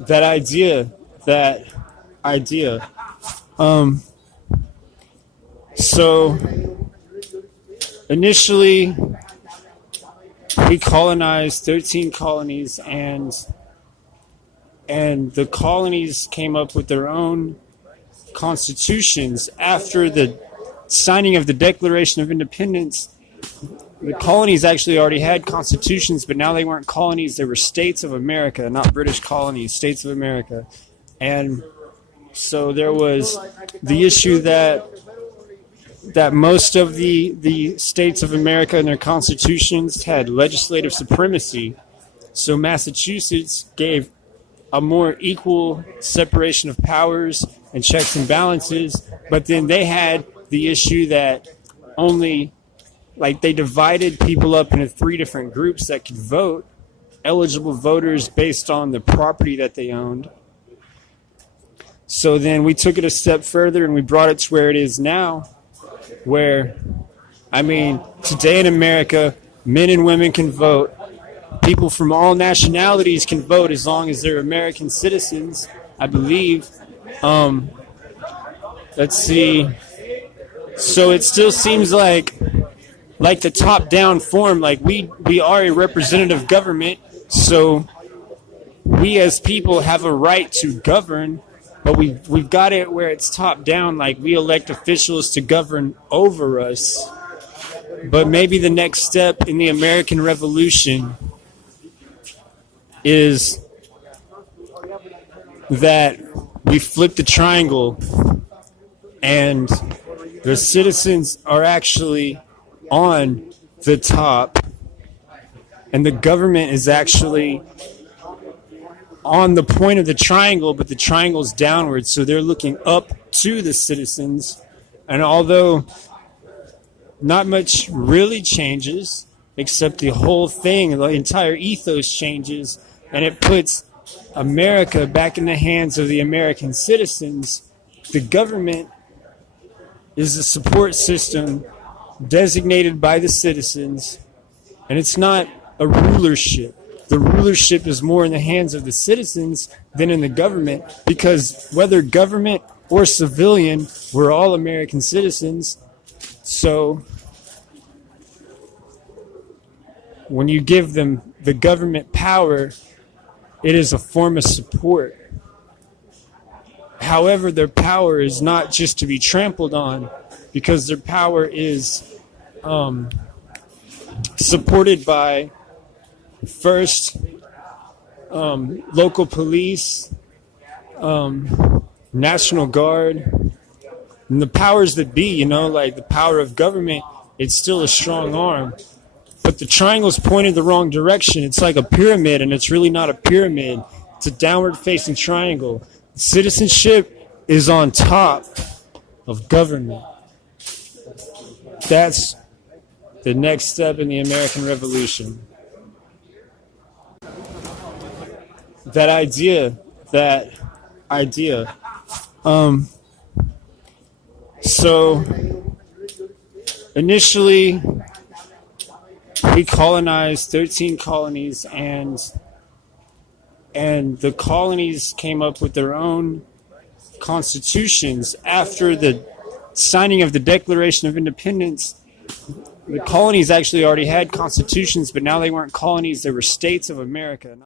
that idea, that idea. Um, so initially, we colonized 13 colonies, and the colonies came up with their own constitutions after the signing of the Declaration of Independence. The colonies actually already had constitutions, but now they weren't colonies. They were states of America, not British colonies, states of America. And so there was the issue that most of the states of America and their constitutions had legislative supremacy. So Massachusetts gave a more equal separation of powers and checks and balances, but then they had the issue that only, like, they divided people up into three different groups that could vote, eligible voters based on the property that they owned. So then we took it a step further and we brought it to where it is now, where, I mean, today in America, men and women can vote. People from all nationalities can vote as long as they're American citizens, I believe. Let's see. So it still seems like the top-down form, like we are a representative government, so we as people have a right to govern, but we've got it where it's top-down, like we elect officials to govern over us. But maybe the next step in the American Revolution is that we flip the triangle and the citizens are actually on the top and the government is actually on the point of the triangle, but the triangle's downward, so they're looking up to the citizens. And although not much really changes, except the whole thing, the entire ethos changes, and it puts America back in the hands of the American citizens. The government is a support system designated by the citizens, and it's not a rulership. The rulership is more in the hands of the citizens than in the government, because whether government or civilian, we're all American citizens. So when you give them the government power, it is a form of support. However, their power is not just to be trampled on, because their power is supported by, first, local police, National Guard, and the powers that be, like the power of government. It's still a strong arm. But the triangle's pointed the wrong direction. It's like a pyramid, and it's really not a pyramid. It's a downward-facing triangle. Citizenship is on top of government. That's the next step in the American Revolution. That idea. So initially, we colonized 13 colonies, and the colonies came up with their own constitutions after the signing of the Declaration of Independence. The colonies actually already had constitutions, but now they weren't colonies, they were states of America.